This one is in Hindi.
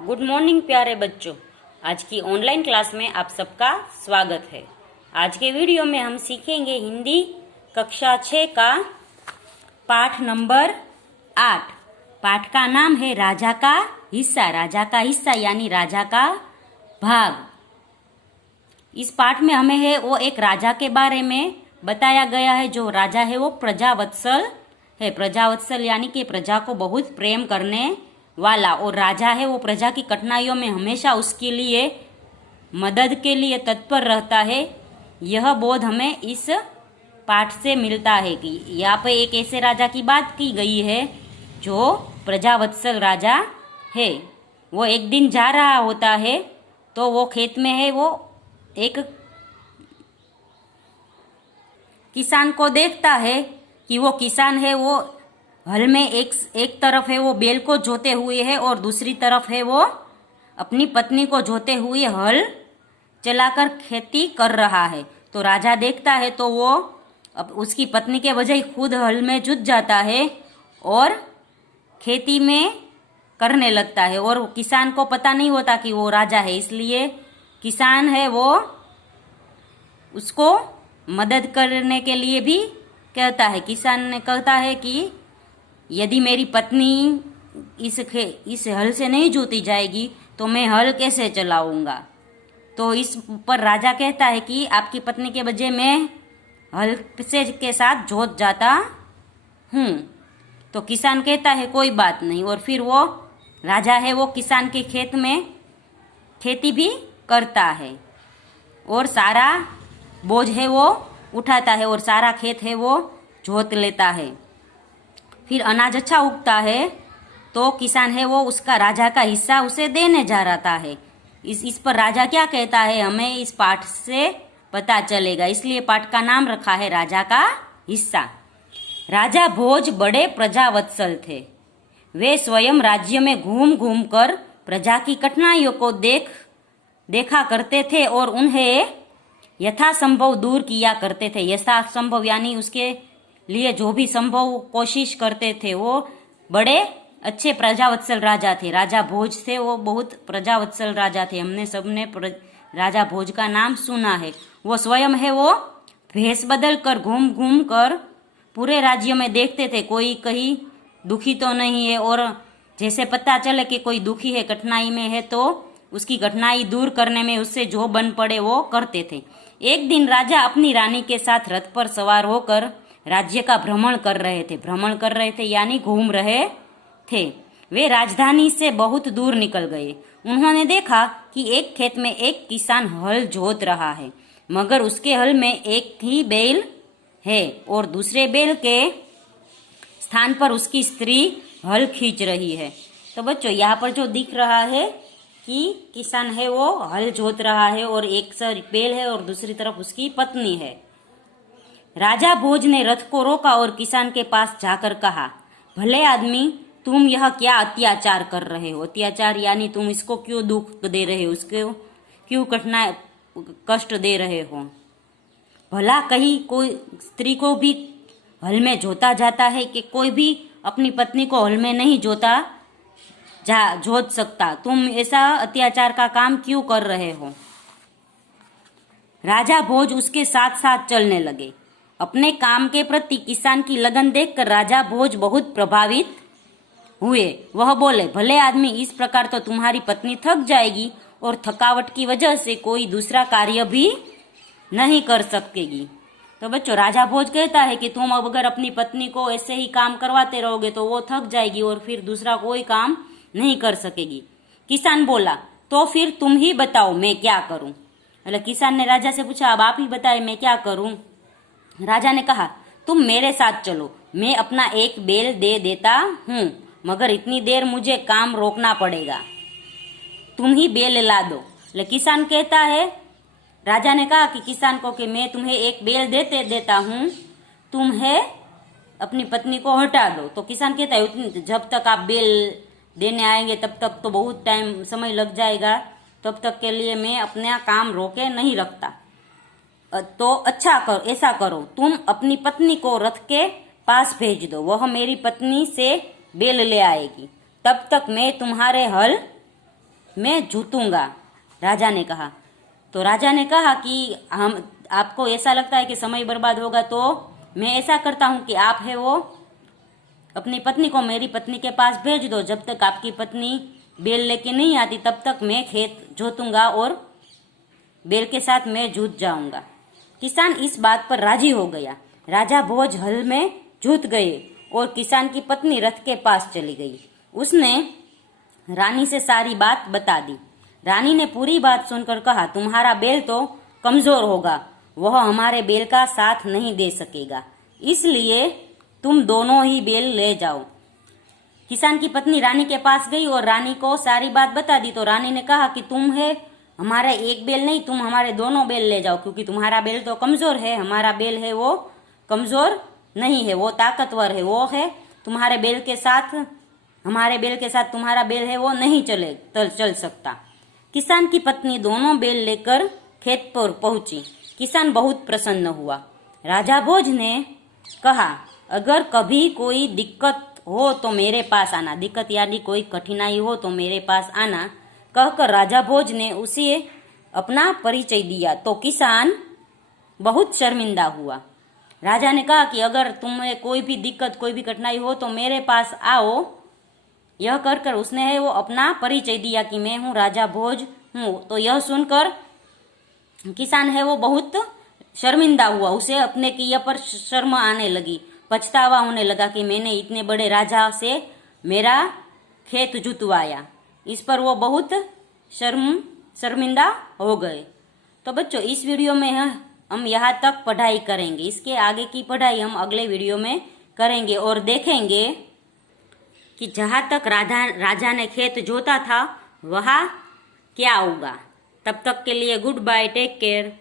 गुड मॉर्निंग प्यारे बच्चों। आज की ऑनलाइन क्लास में आप सबका स्वागत है। आज के वीडियो में हम सीखेंगे हिंदी कक्षा 6 का पाठ नंबर 8। पाठ का नाम है राजा का हिस्सा। राजा का हिस्सा यानी राजा का भाग। इस पाठ में हमें है वो एक राजा के बारे में बताया गया है। जो राजा है वो प्रजावत्सल है। प्रजावत्सल यानी कि प्रजा को बहुत प्रेम करने वाला, और राजा है वो प्रजा की कठिनाइयों में हमेशा उसके लिए मदद के लिए तत्पर रहता है। यह बोध हमें इस पाठ से मिलता है कि यहाँ पे एक ऐसे राजा की बात की गई है जो प्रजावत्सल राजा है। वो एक दिन जा रहा होता है तो वो खेत में है, वो एक किसान को देखता है कि वो किसान है वो हल में एक तरफ है वो बैल को जोते हुए है और दूसरी तरफ है वो अपनी पत्नी को जोते हुए हल चलाकर खेती कर रहा है। तो राजा देखता है तो वो अब उसकी पत्नी के बजाय खुद हल में जुट जाता है और खेती में करने लगता है। और किसान को पता नहीं होता कि वो राजा है, इसलिए किसान है वो उसको मदद करने के लिए भी कहता है। किसान ने कहता है कि यदि मेरी पत्नी इस हल से नहीं जोती जाएगी तो मैं हल कैसे चलाऊंगा। तो इस पर राजा कहता है कि आपकी पत्नी के बजाय मैं हल से के साथ जोत जाता हूँ। तो किसान कहता है कोई बात नहीं, और फिर वो राजा है वो किसान के खेत में खेती भी करता है और सारा बोझ है वो उठाता है और सारा खेत है वो जोत लेता है। फिर अनाज अच्छा उगता है तो किसान है वो उसका राजा का हिस्सा उसे देने जा रहा है। इस पर राजा क्या कहता है हमें इस पाठ से पता चलेगा, इसलिए पाठ का नाम रखा है राजा का हिस्सा। राजा भोज बड़े प्रजावत्सल थे। वे स्वयं राज्य में घूम घूम कर प्रजा की कठिनाइयों को देखा करते थे और उन्हें यथासंभव दूर किया करते थे। यथासंभव यानी उसके लिए जो भी संभव कोशिश करते थे। वो बड़े अच्छे प्रजावत्सल राजा थे। राजा भोज थे वो बहुत प्रजावत्सल राजा थे। हमने सबने राजा भोज का नाम सुना है। वो स्वयं है वो भेष बदल कर घूम घूम कर पूरे राज्य में देखते थे कोई कहीं दुखी तो नहीं है, और जैसे पता चले कि कोई दुखी है कठिनाई में है तो उसकी कठिनाई दूर करने में उससे जो बन पड़े वो करते थे। एक दिन राजा अपनी रानी के साथ रथ पर सवार होकर राज्य का भ्रमण कर रहे थे यानी घूम रहे थे। वे राजधानी से बहुत दूर निकल गए। उन्होंने देखा कि एक खेत में एक किसान हल जोत रहा है, मगर उसके हल में एक ही बैल है और दूसरे बैल के स्थान पर उसकी स्त्री हल खींच रही है। तो बच्चों यहाँ पर जो दिख रहा है कि किसान है वो हल जोत रहा है और एक सर बैल है और दूसरी तरफ उसकी पत्नी है। राजा भोज ने रथ को रोका और किसान के पास जाकर कहा, भले आदमी तुम यह क्या अत्याचार कर रहे हो। अत्याचार यानी तुम इसको क्यों दुख दे रहे हो, उसको क्यों कष्ट दे रहे हो। भला कहीं कोई स्त्री को भी हल में जोता जाता है कि कोई भी अपनी पत्नी को हल में नहीं जोत सकता। तुम ऐसा अत्याचार का काम क्यों कर रहे हो। राजा भोज उसके साथ साथ चलने लगे। अपने काम के प्रति किसान की लगन देखकर राजा भोज बहुत प्रभावित हुए। वह बोले, भले आदमी इस प्रकार तो तुम्हारी पत्नी थक जाएगी और थकावट की वजह से कोई दूसरा कार्य भी नहीं कर सकेगी। तो बच्चों राजा भोज कहता है कि तुम अगर अपनी पत्नी को ऐसे ही काम करवाते रहोगे तो वो थक जाएगी और फिर दूसरा कोई काम नहीं कर सकेगी। किसान बोला, तो फिर तुम ही बताओ मैं क्या करूं। मतलब किसान ने राजा से पूछा, अब आप ही बताए मैं क्या करूं। राजा ने कहा, तुम मेरे साथ चलो, मैं अपना एक बैल दे देता हूँ, मगर इतनी देर मुझे काम रोकना पड़ेगा। तुम ही बैल ला दो। किसान कहता है, राजा ने कहा कि किसान को कि मैं तुम्हें एक बैल देता हूँ, तुम्हें अपनी पत्नी को हटा दो। तो किसान कहता है, जब तक आप बैल देने आएंगे तब तक तो बहुत समय लग जाएगा, तब तक के लिए मैं अपना काम रोके नहीं रखता। तो अच्छा करो, ऐसा करो, तुम अपनी पत्नी को रथ के पास भेज दो, वह मेरी पत्नी से बैल ले आएगी। तब तक मैं तुम्हारे हल मैं जोतूंगा, राजा ने कहा। तो राजा ने कहा कि हम आपको ऐसा लगता है कि समय बर्बाद होगा, तो मैं ऐसा करता हूं कि आप है वो अपनी पत्नी को मेरी पत्नी के पास भेज दो। जब तक आपकी पत्नी बेल लेके नहीं आती तब तक मैं खेत जोतूंगा और बेल के साथ मैं जूत जाऊंगा। किसान इस बात पर राजी हो गया। राजा भोज हल में जूत गए और किसान की पत्नी रथ के पास चली गई। उसने रानी से सारी बात बता दी। रानी ने पूरी बात सुनकर कहा, तुम्हारा बेल तो कमजोर होगा, वह हमारे बेल का साथ नहीं दे सकेगा, इसलिए तुम दोनों ही बेल ले जाओ। किसान की पत्नी रानी के पास गई और रानी को सारी बात बता दी। तो रानी ने कहा कि तुम है हमारा एक बेल नहीं, तुम हमारे दोनों बेल ले जाओ, क्योंकि तुम्हारा बेल तो कमजोर है, हमारा बेल है वो कमजोर नहीं है, वो ताकतवर है, वो है तुम्हारे बेल के साथ, हमारे बेल के साथ तुम्हारा बेल है वो नहीं चल सकता। किसान की पत्नी दोनों बेल लेकर खेत पर पहुंची। किसान बहुत प्रसन्न हुआ। राजा भोज ने कहा, अगर कभी कोई दिक्कत हो तो मेरे पास आना, दिक्कत यानी कोई कठिनाई हो तो मेरे पास आना, कहकर राजा भोज ने उसे अपना परिचय दिया। तो किसान बहुत शर्मिंदा हुआ। राजा ने कहा कि अगर तुम्हें कोई भी दिक्कत कोई भी कठिनाई हो तो मेरे पास आओ। यह कर उसने है वो अपना परिचय दिया कि मैं हूँ राजा भोज हूँ। तो यह सुनकर किसान है वो बहुत शर्मिंदा हुआ, उसे अपने किए पर शर्म आने लगी, पछतावा होने लगा कि मैंने इतने बड़े राजा से मेरा खेत जुतवाया। इस पर वो बहुत शर्मिंदा हो गए। तो बच्चों, इस वीडियो में हम यहाँ तक पढ़ाई करेंगे, इसके आगे की पढ़ाई हम अगले वीडियो में करेंगे और देखेंगे कि जहाँ तक राजा ने खेत जोता था वहाँ क्या होगा। तब तक के लिए गुड बाय, टेक केयर।